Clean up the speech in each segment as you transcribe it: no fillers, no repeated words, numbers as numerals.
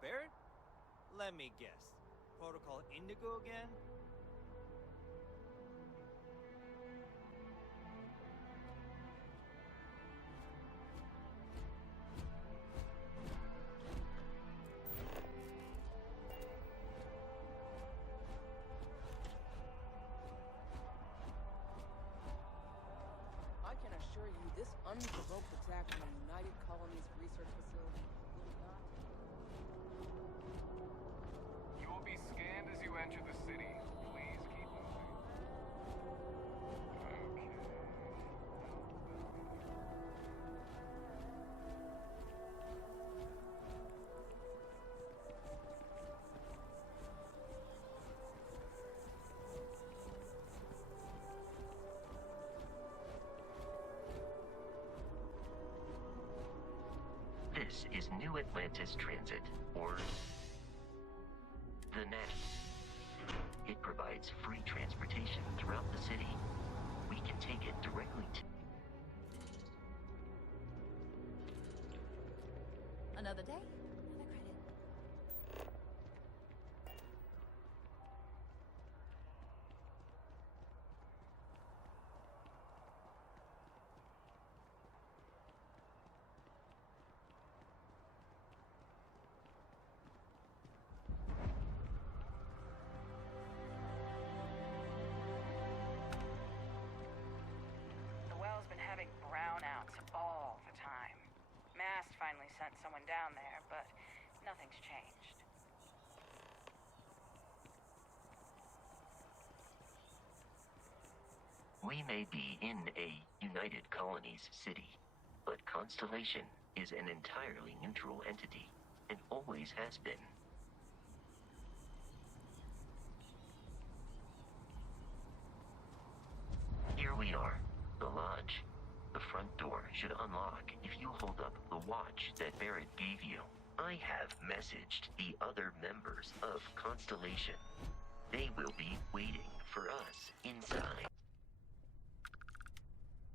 Barrett? Let me guess. Protocol Indigo again? I can assure you this unprovoked attack on the United Colonies Research Facility will not... You will be scanned as you enter the city. Please keep moving. Okay. This is New Atlantis Transit, or the NET. It provides free transportation throughout the city. We can take it directly to... Another day, another credit. The well's been having brownouts all the time. Mast finally sent someone down there, but nothing's changed. We may be in a United Colonies city, but Constellation is an entirely neutral entity, and always has been. Here we are, the lodge. The front door should unlock if you hold up the watch that Barrett gave you. I have messaged the other members of Constellation. They will be waiting for us inside.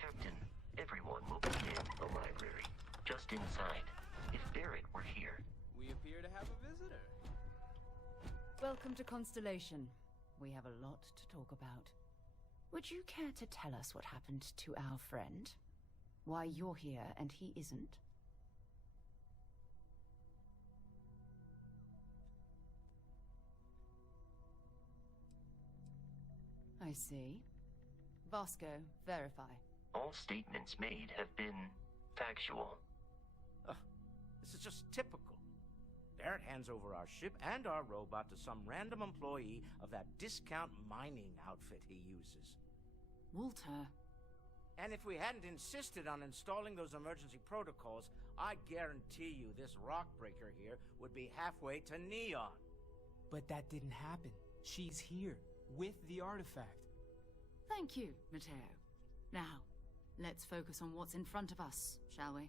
Captain, everyone will be in the library, just inside. If Barrett were here. We appear to have a visitor. Welcome to Constellation. We have a lot to talk about. Would you care to tell us what happened to our friend? Why you're here and he isn't? I see. Vasco, verify. All statements made have been factual. This is just typical. Barrett hands over our ship and our robot to some random employee of that discount mining outfit he uses. Walter. And if we hadn't insisted on installing those emergency protocols, I guarantee you this rock breaker here would be halfway to Neon. But that didn't happen. She's here, with the artifact. Thank you, Matteo. Now, let's focus on what's in front of us, shall we?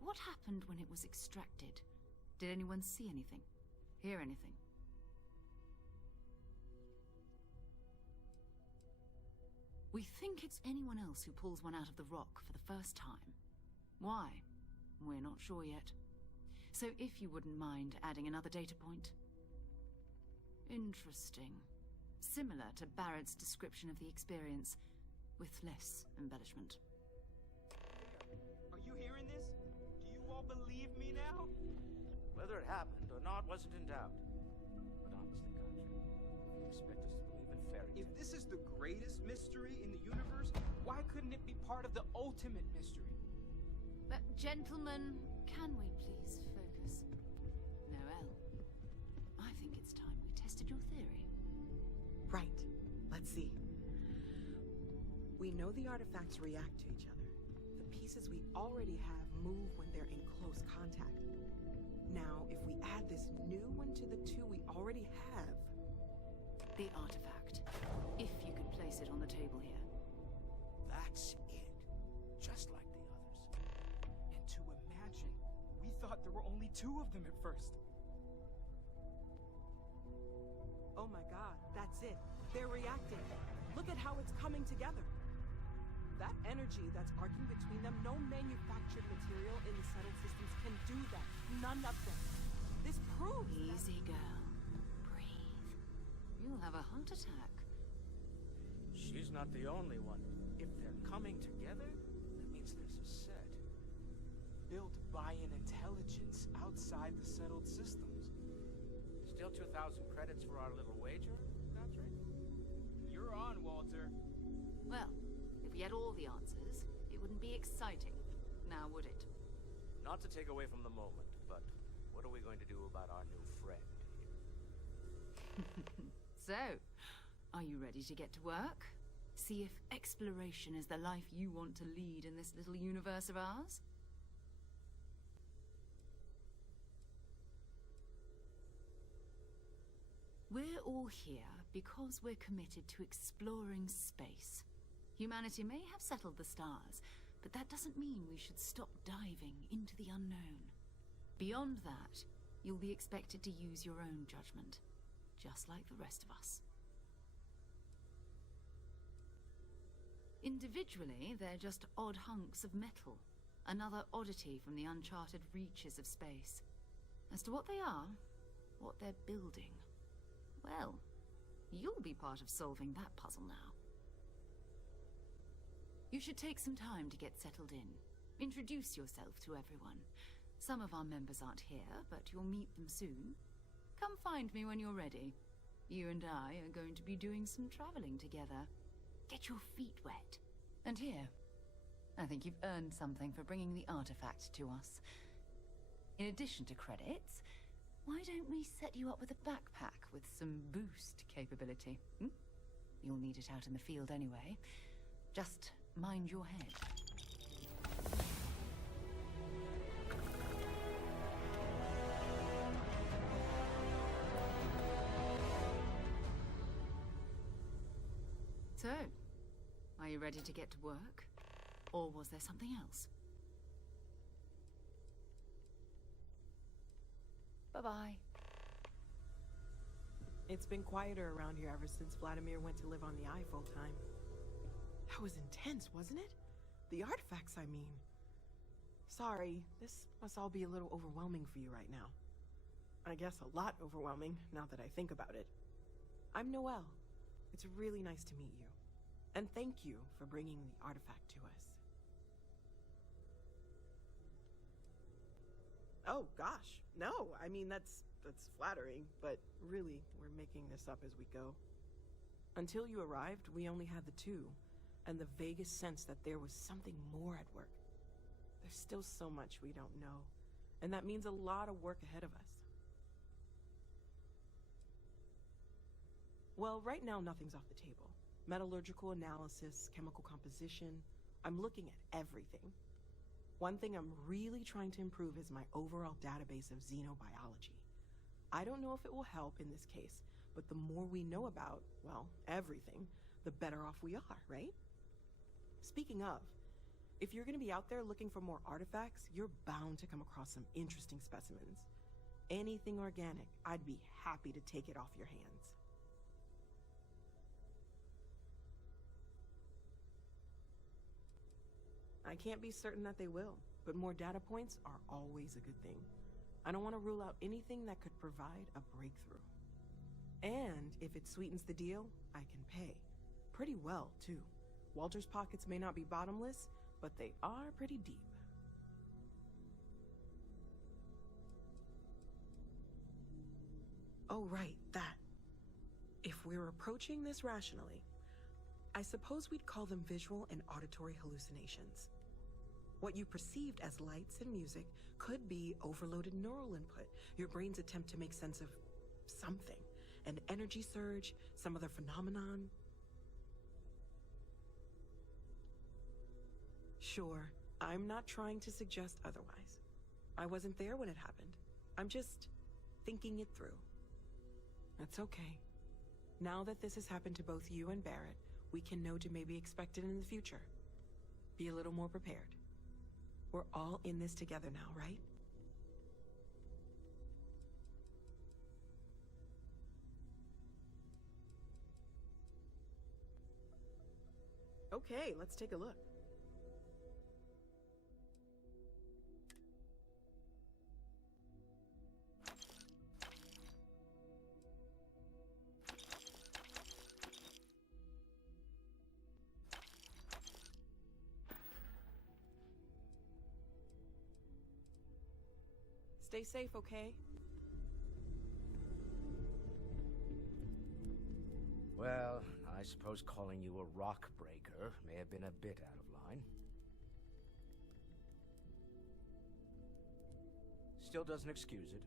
What happened when it was extracted? Did anyone see anything? Hear anything? We think it's anyone else who pulls one out of the rock for the first time. Why? We're not sure yet. So if you wouldn't mind adding another data point. Interesting. Similar to Barrett's description of the experience, with less embellishment. Are you hearing this? Do you all believe me now? Whether it happened or not wasn't in doubt. But honestly, Contra, you expect us to believe in fairy tales? If this is the greatest mystery in the universe, why couldn't it be part of the ultimate mystery? But gentlemen, can we please focus? Noel, I think it's time we tested your theory. Right. Let's see. We know the artifacts react to each other. The pieces we already have move when they're in close contact. Now, if we add this new one to the two we already have... The artifact. If you could place it on the table here. That's it. Just like the others. And to imagine, we thought there were only two of them at first. Oh my god, that's it. They're reacting. Look at how it's coming together. That energy that's arcing between them, no manufactured material in the settled systems can do that. None of them. This proves Easy, girl. Breathe. You'll have a heart attack. She's not the only one. If they're coming together, that means there's a set. Built by an intelligence outside the settled systems. Still 2,000 credits for our little wager, Guthrie? You're on, Walter. Well, if we had all the answers, it wouldn't be exciting, now would it? Not to take away from the moment, but what are we going to do about our new friend here? So, are you ready to get to work? See if exploration is the life you want to lead in this little universe of ours? We're all here because we're committed to exploring space. Humanity may have settled the stars, but that doesn't mean we should stop diving into the unknown. Beyond that, you'll be expected to use your own judgment, just like the rest of us. Individually, they're just odd hunks of metal, another oddity from the uncharted reaches of space. As to what they are, what they're building, well, you'll be part of solving that puzzle now. You should take some time to get settled in. Introduce yourself to everyone. Some of our members aren't here, but you'll meet them soon. Come find me when you're ready. You and I are going to be doing some traveling together. Get your feet wet. And here, I think you've earned something for bringing the artifact to us. In addition to credits, why don't we set you up with a backpack with some boost capability? You'll need it out in the field anyway. Just mind your head. So, are you ready to get to work? Or was there something else? Bye-bye. It's been quieter around here ever since Vladimir went to live on the Eye full-time. That was intense, wasn't it? The artifacts, I mean. Sorry, this must all be a little overwhelming for you right now. I guess a lot overwhelming, now that I think about it. I'm Noelle. It's really nice to meet you. And thank you for bringing the artifact to us. Oh, gosh. No, I mean, that's flattering, but really, we're making this up as we go. Until you arrived, we only had the two, and the vaguest sense that there was something more at work. There's still so much we don't know, and that means a lot of work ahead of us. Well, right now, nothing's off the table. Metallurgical analysis, chemical composition, I'm looking at everything. One thing I'm really trying to improve is my overall database of xenobiology. I don't know if it will help in this case, but the more we know about, well, everything, the better off we are, right? Speaking of, if you're going to be out there looking for more artifacts, you're bound to come across some interesting specimens. Anything organic, I'd be happy to take it off your hands. I can't be certain that they will, but more data points are always a good thing. I don't want to rule out anything that could provide a breakthrough. And if it sweetens the deal, I can pay. Pretty well, too. Walter's pockets may not be bottomless, but they are pretty deep. Oh, right, that. If we're approaching this rationally, I suppose we'd call them visual and auditory hallucinations. What you perceived as lights and music could be overloaded neural input, your brain's attempt to make sense of something, an energy surge, some other phenomenon. Sure, I'm not trying to suggest otherwise. I wasn't there when it happened. I'm just thinking it through. That's okay. Now that this has happened to both you and Barrett, we can know to maybe expect it in the future. Be a little more prepared. We're all in this together now, right? Okay, let's take a look. Stay safe, okay? Well, I suppose calling you a rock breaker may have been a bit out of line. Still doesn't excuse it.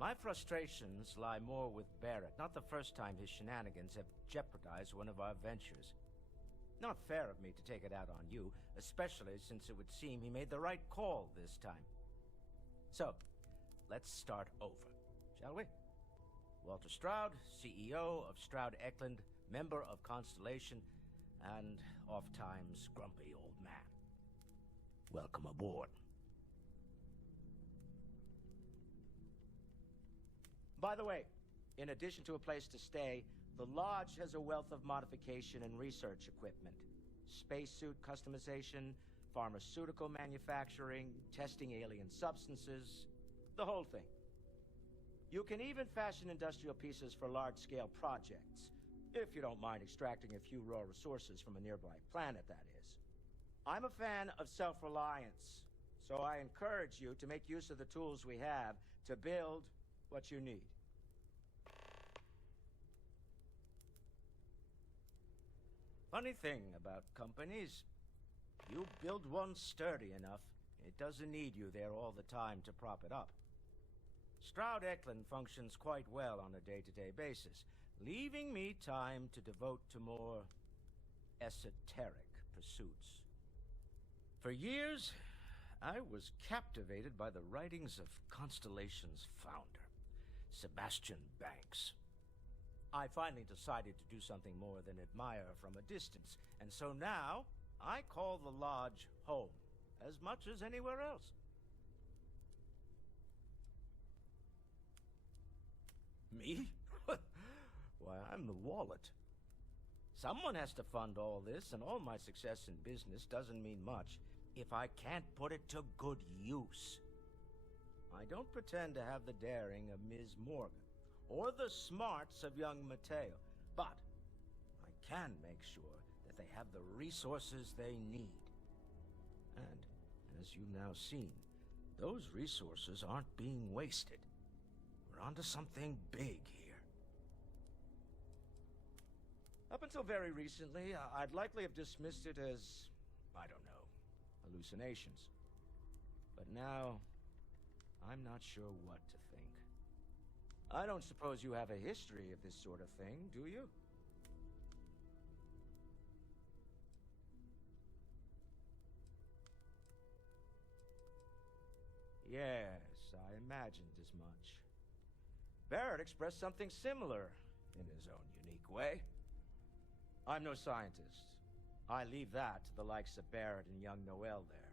My frustrations lie more with Barrett. Not the first time his shenanigans have jeopardized one of our ventures. Not fair of me to take it out on you, especially since it would seem he made the right call this time. So, let's start over, shall we? Walter Stroud, CEO of Stroud Eklund, member of Constellation, and oft-times grumpy old man. Welcome aboard. By the way, in addition to a place to stay, the Lodge has a wealth of modification and research equipment. Spacesuit customization, pharmaceutical manufacturing, testing alien substances, the whole thing. You can even fashion industrial pieces for large-scale projects, if you don't mind extracting a few raw resources from a nearby planet, that is. I'm a fan of self-reliance, so I encourage you to make use of the tools we have to build what you need. Funny thing about companies, you build one sturdy enough, it doesn't need you there all the time to prop it up. Stroud Eklund functions quite well on a day-to-day basis, leaving me time to devote to more esoteric pursuits. For years, I was captivated by the writings of Constellation's founder, Sebastian Banks. I finally decided to do something more than admire from a distance, and so now I call the Lodge home as much as anywhere else. Me? Why, I'm the wallet. Someone has to fund all this, and all my success in business doesn't mean much if I can't put it to good use. I don't pretend to have the daring of Ms. Morgan, or the smarts of young Mateo, but I can make sure that they have the resources they need. And, as you've now seen, those resources aren't being wasted. We're onto something big here. Up until very recently, I'd likely have dismissed it as, I don't know, hallucinations. But now, I'm not sure what to think. I don't suppose you have a history of this sort of thing, do you? Yes, I imagined as much. Barrett expressed something similar in his own unique way. I'm no scientist. I leave that to the likes of Barrett and young Noel there.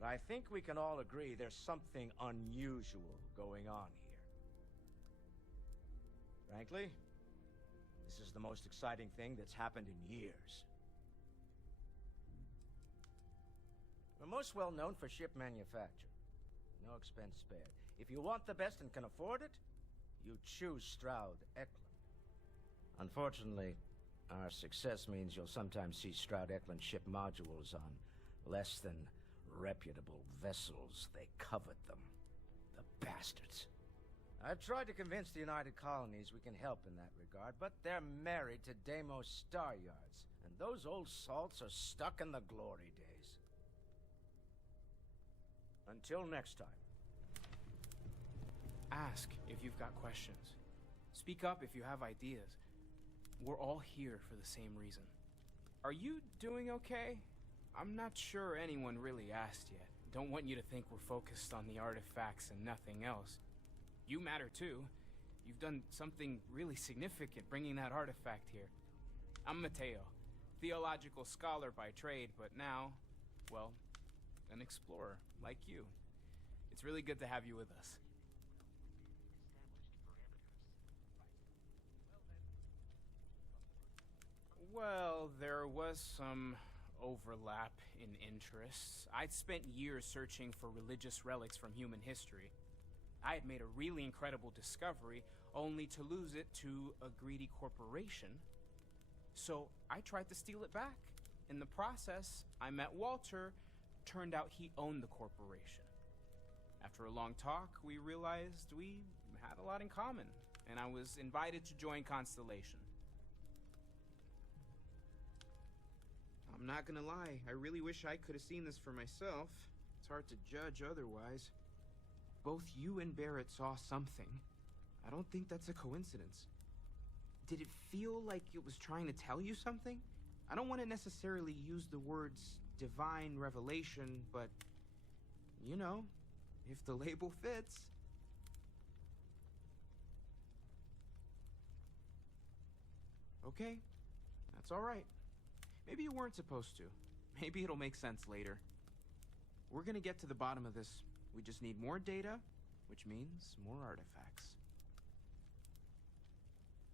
But I think we can all agree there's something unusual going on here. Frankly, this is the most exciting thing that's happened in years. We're most well known for ship manufacture. No expense spared. If you want the best and can afford it, you choose Stroud Eklund. Unfortunately, our success means you'll sometimes see Stroud Eklund ship modules on less than reputable vessels. They covet them. The bastards. I've tried to convince the United Colonies we can help in that regard, but they're married to Deimos Star Yards, and those old salts are stuck in the glory days. Until next time. Ask if you've got questions. Speak up if you have ideas. We're all here for the same reason. Are you doing okay? I'm not sure anyone really asked yet. Don't want you to think we're focused on the artifacts and nothing else. You matter too. You've done something really significant bringing that artifact here. I'm Mateo, theological scholar by trade, but now, well, an explorer like you. It's really good to have you with us. Well, there was some overlap in interests. I'd spent years searching for religious relics from human history. I had made a really incredible discovery, only to lose it to a greedy corporation. So I tried to steal it back. In the process, I met Walter. Turned out he owned the corporation. After a long talk, we realized we had a lot in common, and I was invited to join Constellation. I'm not gonna lie, I really wish I could have seen this for myself. It's hard to judge otherwise. Both you and Barrett saw something. I don't think that's a coincidence. Did it feel like it was trying to tell you something? I don't want to necessarily use the words divine revelation, but, you know, if the label fits. Okay, that's all right. Maybe you weren't supposed to. Maybe it'll make sense later. We're gonna get to the bottom of this. We just need more data, which means more artifacts.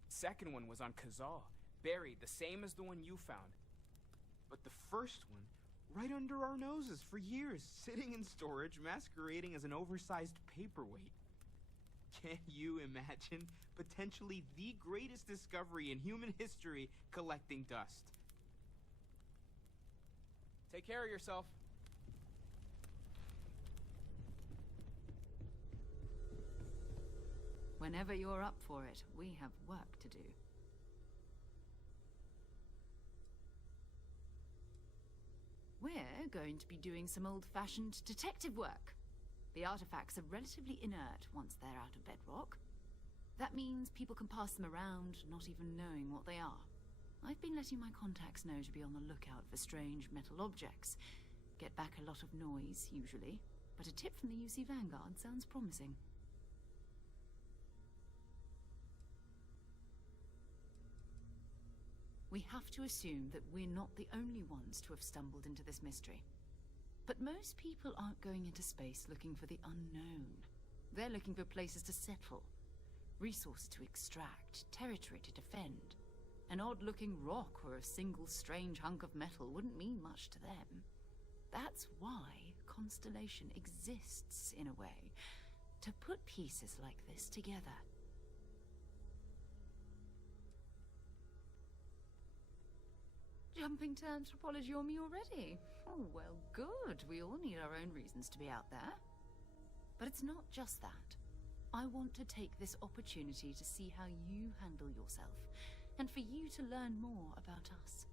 Second one was on Kazal, buried, the same as the one you found. But the first one, right under our noses for years, sitting in storage, masquerading as an oversized paperweight. Can you imagine potentially the greatest discovery in human history collecting dust? Take care of yourself. Whenever you're up for it, we have work to do. We're going to be doing some old-fashioned detective work. The artifacts are relatively inert once they're out of bedrock. That means people can pass them around, not even knowing what they are. I've been letting my contacts know to be on the lookout for strange metal objects. Get back a lot of noise, usually, but a tip from the UC Vanguard sounds promising. We have to assume that we're not the only ones to have stumbled into this mystery. But most people aren't going into space looking for the unknown. They're looking for places to settle, resources to extract, territory to defend. An odd-looking rock or a single strange hunk of metal wouldn't mean much to them. That's why Constellation exists, in a way, to put pieces like this together. Jumping to anthropology on me already? Oh, well, good. We all need our own reasons to be out there. But it's not just that. I want to take this opportunity to see how you handle yourself, and for you to learn more about us.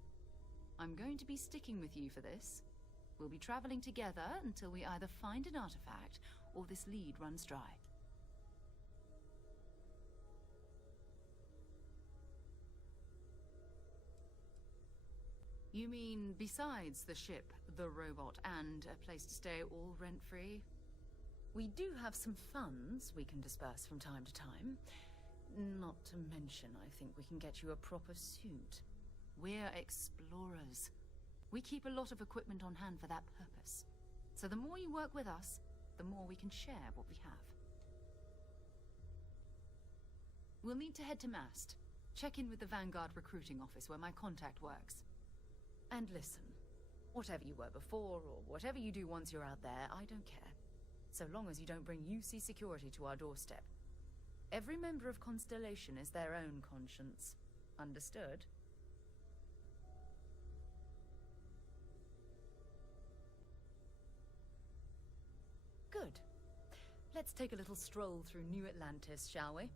I'm going to be sticking with you for this. We'll be traveling together until we either find an artifact or this lead runs dry. You mean besides the ship, the robot, and a place to stay all rent-free? We do have some funds we can disperse from time to time. Not to mention, I think we can get you a proper suit. We're explorers. We keep a lot of equipment on hand for that purpose. So the more you work with us, the more we can share what we have. We'll need to head to Mast. Check in with the Vanguard recruiting office where my contact works. And listen, whatever you were before, or whatever you do once you're out there, I don't care. So long as you don't bring UC security to our doorstep. Every member of Constellation is their own conscience. Understood? Good. Let's take a little stroll through New Atlantis, shall we?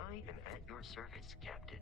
I am at your service, Captain.